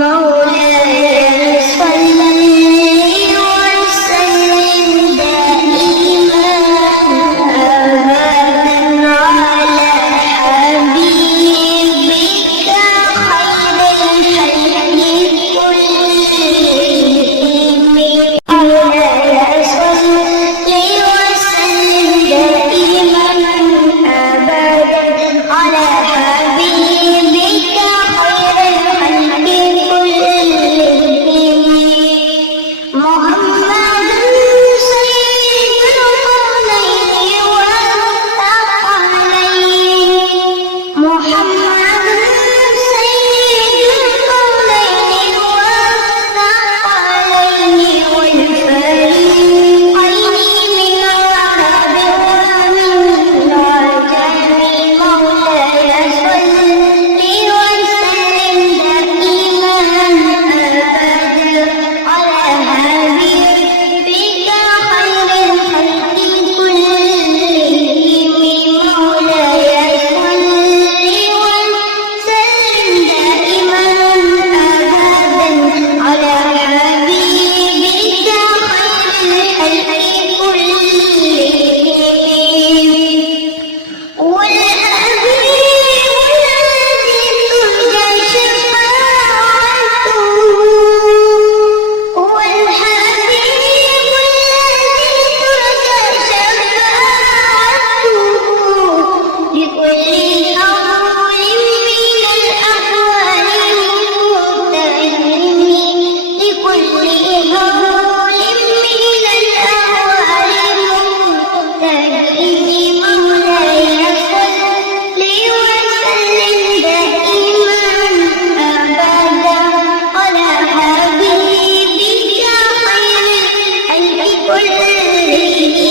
مولاي صل وسلم دائما أبدا على حبيبك خير الخلق كلهم. مولاي صل وسلم دائما أبدا على حبيبك خير الخلق كلهم. محمد سيد القولين والثقلين. محمد سيد القولين والثقلين والفريقين من العرب ومن العجم. مولاي صل وسلم دائما أبدا على حبيبك خير الخلق كلهم. مولاي صل وسلم دائما أبدا على حبيبك خير الخلق كلهم. والحبيب الذي ترجى شفاعته، والحبيب الذي ترجى شفاعته لكل حول من الأحوال مقتحم. لكل حول من الأحوال مقتحم. مولاي صل وسلم دائما أبدا على حبيبك خير الخلق كلهم.